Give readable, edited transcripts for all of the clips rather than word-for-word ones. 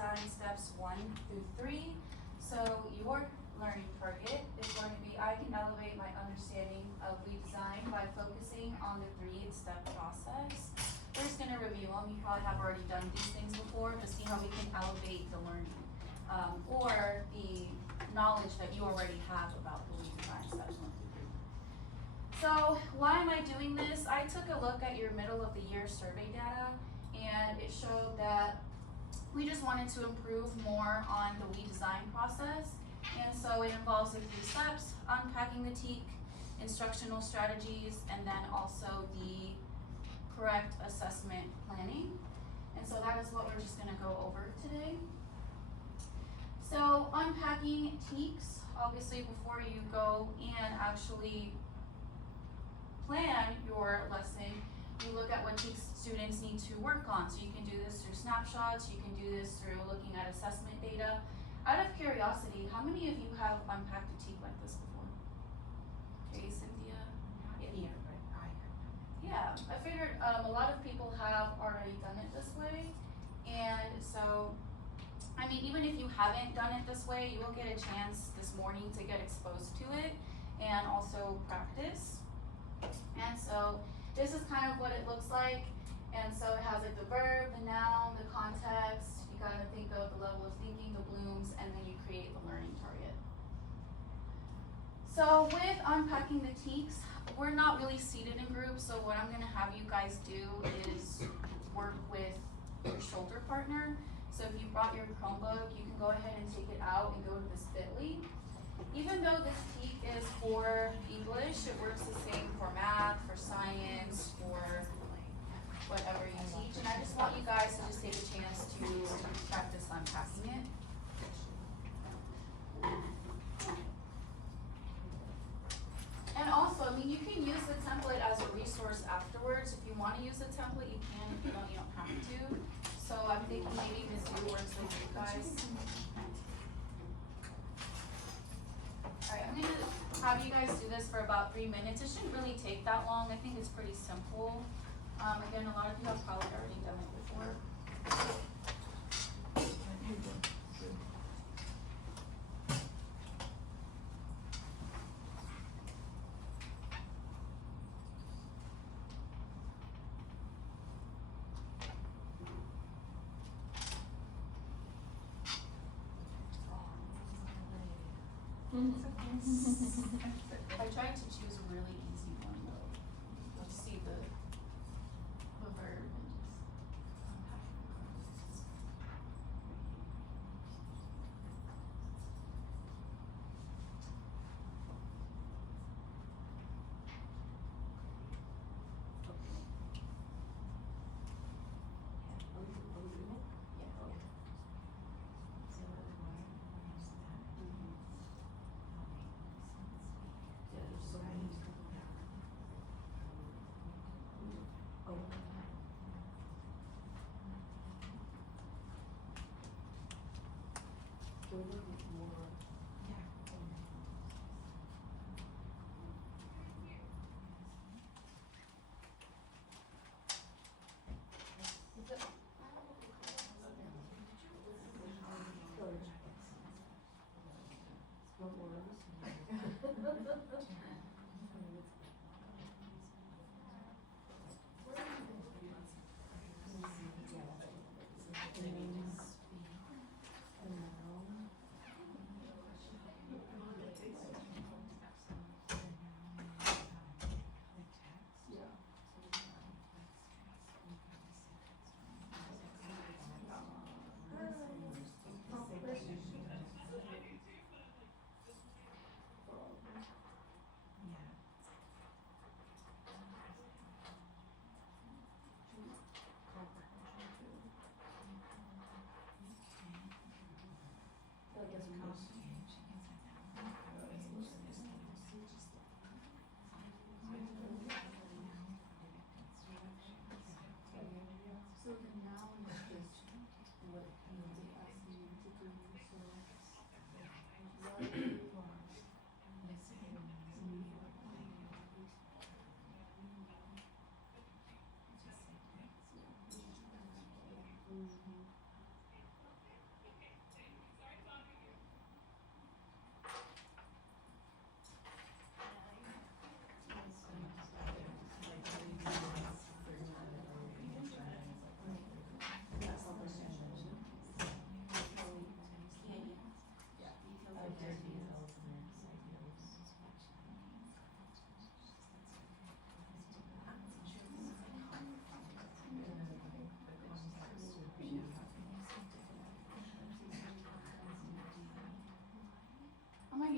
design steps 1 through 3. So your learning target is going to be, I can elevate my understanding of lead design by focusing on the 3-step process. We're just going to review them. You probably have already done these things before to see how we can elevate the learning or the knowledge that you already have about the lead design steps 1 through 3. So why am I doing this? I took a look at your middle of the year survey data, and it showed that we just wanted to improve more on the lead design process. And so it involves the 3 steps: unpacking the TEAC, instructional strategies, and then also the correct assessment planning. And so that is what we're just going to go over today. So unpacking TEACs, obviously before you go and actually plan your lesson, you look at what TEAC students need to work on. So you can do this through snapshots, you can do this through looking at assessment data. Out of curiosity, how many of you have unpacked a TEAC like this before? Okay, Cynthia? Yeah, but I have. Yeah, I figured a lot of people have already done it this way. And so, I mean, even if you haven't done it this way, you will get a chance this morning to get exposed to it and also practice. And so this is kind of what it looks like. And so it has like the verb, the noun, the context. You gotta think of the level of thinking, the blooms, and then you create the learning target. So with unpacking the TEACs, we're not really seated in groups. So what I'm gonna have you guys do is work with your shoulder partner. So if you brought your Chromebook, you can go ahead and take it out and go to this bit.ly. Even though this TEAC is for English, it works the same for math, for science, for whatever you teach. And I just want you guys to just take a chance to practice unpacking it. And also, I mean, you can use the template as a resource afterwards. If you want to use the template, you can. If you don't, you don't have to. So I'm thinking maybe Ms. Yu works with you guys. Alright, I'm gonna have you guys do this for about 3 minutes. It shouldn't really take that long. I think it's pretty simple. Again, a lot of you have probably already done it before. I tried to choose a really easy one though. You'll see the verb and just unpack it.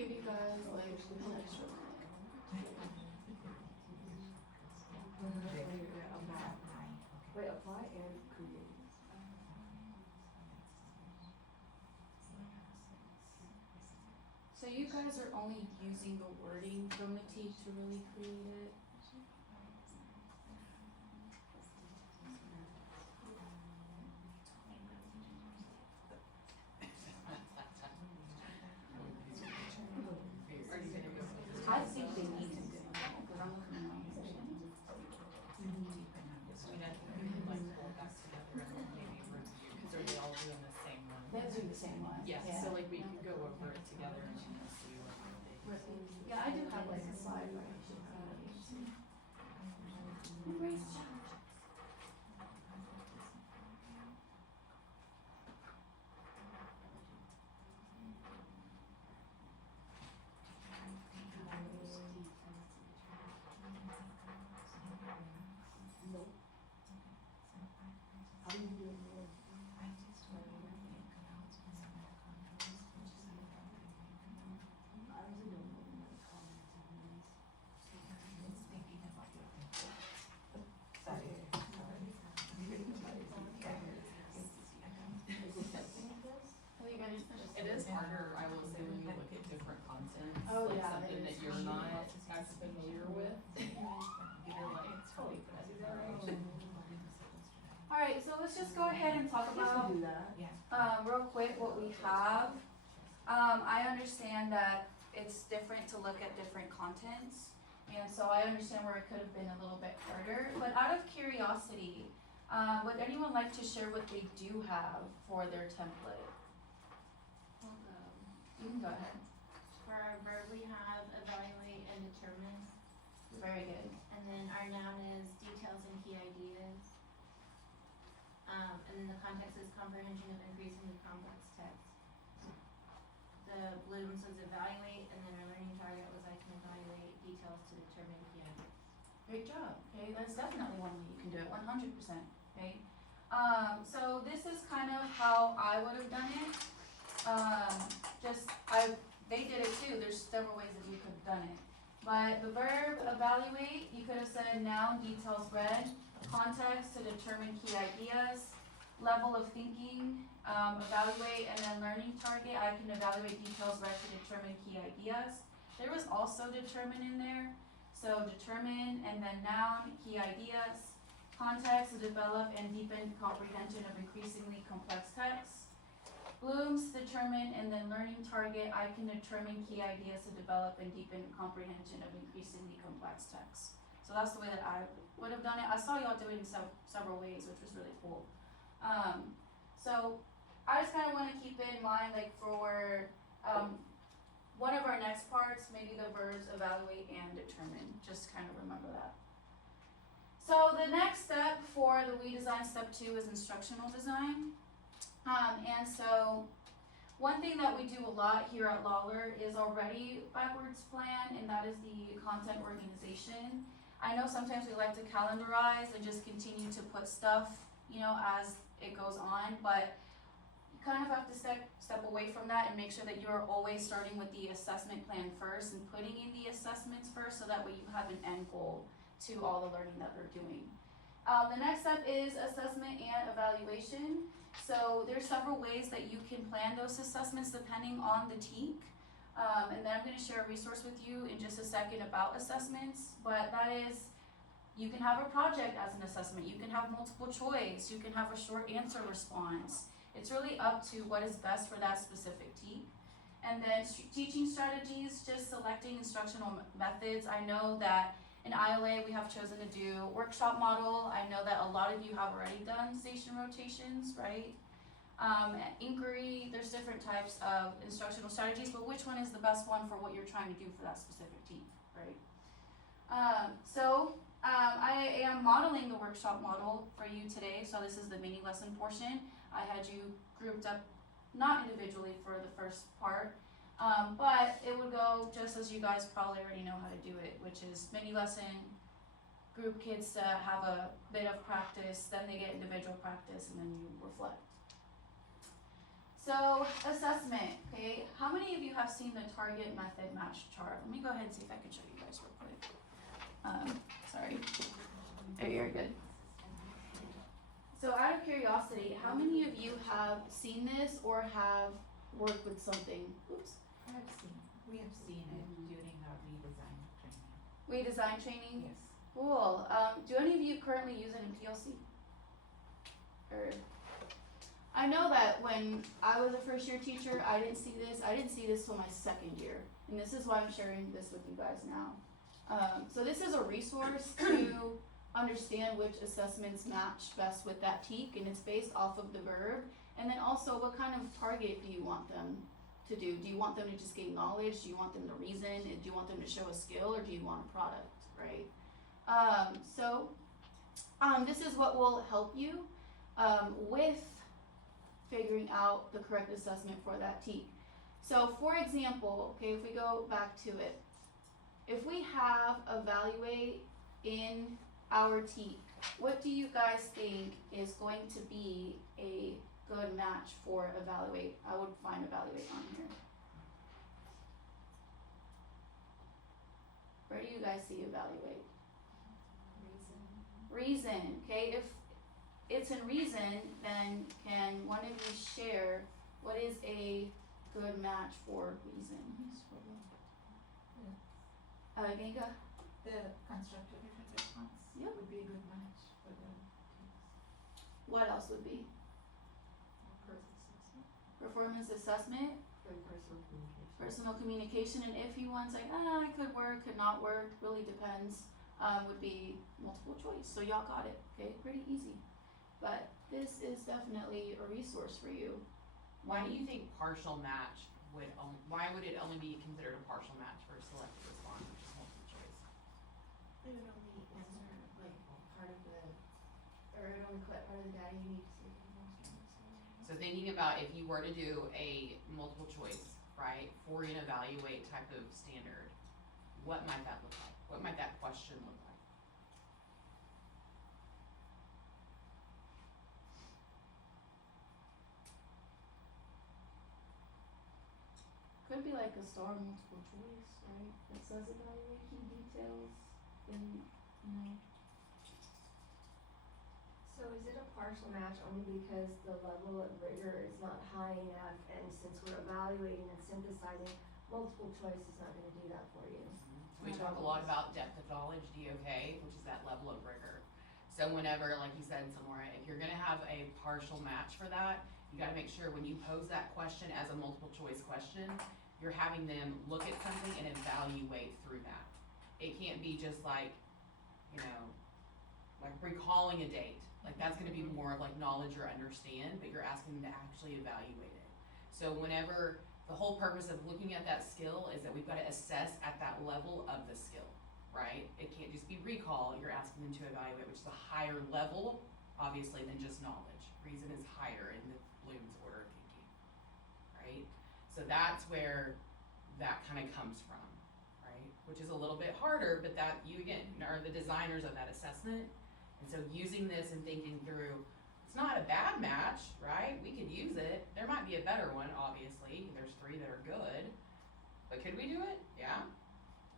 give you guys like an extra minute. Wait, apply and create. So you guys are only using the wording from the teach to really create it. I think they need to do it, because I'm looking at my position. Because are they all doing the same one? They're doing the same one. Yes, Yeah. so like we can go over it together and then we'll see what they. Yeah, I do have like a slide right here. Embrace challenge. No. How do you do it more? I really don't know my comments on these. Well, you guys finished. It is harder, I will say, when you look at different content, Oh, like yeah, something it that is. you're not as familiar with. You're like, oh, is that right? Alright, so let's just go ahead and talk I about, do that. real quick what we have. I understand that it's different to look at different contents, and so I understand where it could have been a little bit harder, but out of curiosity, would anyone like to share what they do have for their template? You can go ahead. For our verb, we have evaluate and determine, Very good. and then our noun is details and key ideas. And then the context is comprehension of increasingly complex text. The bloom says evaluate, and then our learning target was I can evaluate details to determine key ideas. Great job, okay, that's definitely one way you can do it, 100%, okay? So this is kind of how I would have done it. They did it too, there's several ways that you could have done it. But the verb evaluate, you could have said noun, details read, context to determine key ideas, level of thinking, evaluate, and then learning target, I can evaluate details read to determine key ideas. There was also determine in there, so determine and then noun, key ideas, context to develop and deepen comprehension of increasingly complex texts. Bloom's determine and then learning target, I can determine key ideas to develop and deepen comprehension of increasingly complex texts. So that's the way that I would have done it. I saw y'all do it in several ways, which was really cool. So I just kind of want to keep it in mind, like for one of our next parts, maybe the verbs evaluate and determine. Just kind of remember that. So the next step for the We Design Step 2 is instructional design. And so one thing that we do a lot here at Lawler is already backwards plan, and that is the content organization. I know sometimes we like to calendarize and just continue to put stuff, as it goes on, but you kind of have to step away from that and make sure that you're always starting with the assessment plan first and putting in the assessments first, so that way you have an end goal to all the learning that they're doing. The next step is assessment and evaluation. So there's several ways that you can plan those assessments depending on the TEAC. And then I'm going to share a resource with you in just a second about assessments, but that is, you can have a project as an assessment, you can have multiple choice, you can have a short answer response. It's really up to what is best for that specific TEAC. And then teaching strategies, just selecting instructional methods. I know that in ILA we have chosen to do workshop model. I know that a lot of you have already done station rotations, right? Inquiry, there's different types of instructional strategies, but which one is the best one for what you're trying to do for that specific team, right? I am modeling the workshop model for you today, so this is the mini lesson portion. I had you grouped up, not individually for the first part, but it would go just as you guys probably already know how to do it, which is mini lesson, group kids to have a bit of practice, then they get individual practice, and then you reflect. So So assessment, okay, how many of you have seen the target method match chart? Let me go ahead and see if I can show you guys real quick. Sorry. Oh, you're good. So out of curiosity, how many of you have seen this or have worked with something? Oops. We have seen it during our redesign training. Redesign training? Yes. Cool. Do any of you currently use it in PLC? Or I know that when I was a first year teacher, I didn't see this. I didn't see this till my second year, and this is why I'm sharing this with you guys now. So this is a resource to understand which assessments match best with that TEAC, and it's based off of the verb, and then also what kind of target do you want them to do? Do you want them to just gain knowledge? Do you want them to reason? Do you want them to show a skill, or do you want a product, right? This is what will help you with figuring out the correct assessment for that TEAC. So for example, okay, if we go back to it, if we have evaluate in our TEAC, what do you guys think is going to be a good match for evaluate? I would find evaluate on here. Where do you guys see evaluate? Reason, okay, if it's in reason, then can one of you share what is a good match for reason? Genga? The constructive response Yep. would be a good match for the What else would be? Performance assessment, personal communication, and if you one's like, it could work, could not work, really depends, would be multiple choice. So y'all got it, okay? Pretty easy. But this is definitely a resource for you. Why do you think partial match why would it only be considered a partial match for a selected response, which is multiple choice? It would only answer like part of the, or it would only collect part of the data you need to see the most. So thinking about if you were to do a multiple choice, right, for an evaluate type of standard, what might that look like? What might that question look like? Could be like a star multiple choice, right? That says evaluate key details, and So is it a partial match only because the level of rigor is not high enough, and since we're evaluating and synthesizing, multiple choice is not gonna do that for you? So we talk a lot about depth of knowledge, DOK, which is that level of rigor. So whenever, like you said, Samora, if you're gonna have a partial match for that, you gotta make sure when you pose that question as a multiple choice question, you're having them look at something and evaluate through that. It can't be just like, like recalling a date. Like that's gonna be more of like knowledge or understand, but you're asking them to actually evaluate it. So whenever, the whole purpose of looking at that skill is that we've gotta assess at that level of the skill, right? It can't just be recall, you're asking them to evaluate, which is a higher level, obviously, than just knowledge. Reason is higher in the Bloom's order of thinking, right? So that's where that kind of comes from, right? Which is a little bit harder, but that you again are the designers of that assessment. And so using this and thinking through, it's not a bad match, right? We could use it. There might be a better one, obviously. There's 3 that are good. But could we do it? Yeah.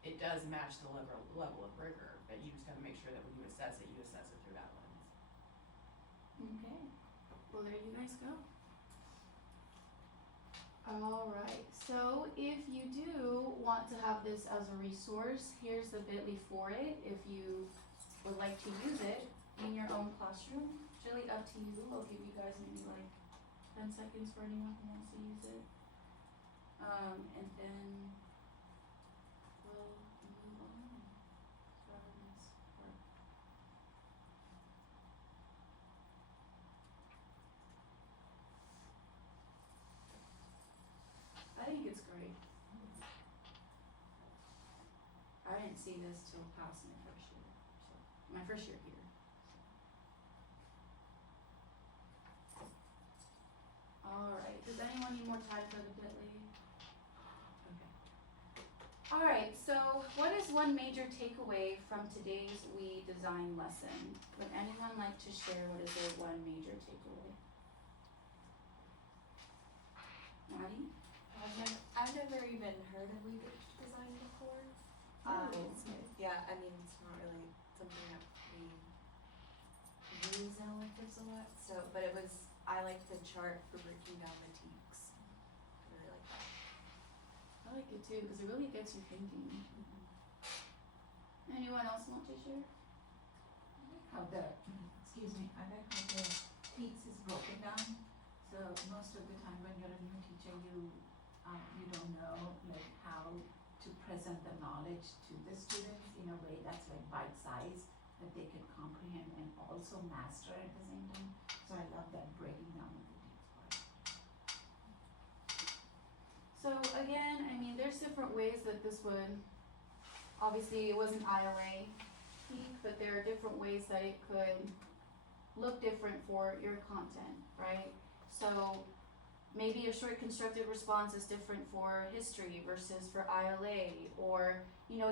It does match the level of rigor, but you just gotta make sure that when you assess it through that lens. okay. Well, there you guys go. Alright, so if you do want to have this as a resource, here's the bit.ly for it. If you would like to use it in your own classroom, it's really up to you. I'll give you guys maybe like 10 seconds for anyone who wants to use it. And then we'll move on from this part. I think it's great. I didn't see this till past my first year here. Alright, does anyone need more time for the bit.ly? Okay. Alright, so what is one major takeaway from today's We Design lesson? Would anyone like to share what is their one major takeaway? never even heard of lead design before. Yeah, I mean, it's not really something that we use in electives a lot, so, but it was, I like the chart for breaking down the teaks. I really like that. I like it too, cause it really gets you thinking. Anyone else want to share? How the, excuse me, I like how the teach is broken down. So most of the time when you're a new teacher, you don't know like how to present the knowledge to the students in a way that's like bite size that they can comprehend and also master at the same time. So I love that breaking down of the teach part. So again, I mean, there's different ways that this would, obviously it wasn't ILA peak, but there are different ways that it could look different for your content, right? So maybe a short constructed response is different for history versus for ILA, or, you know,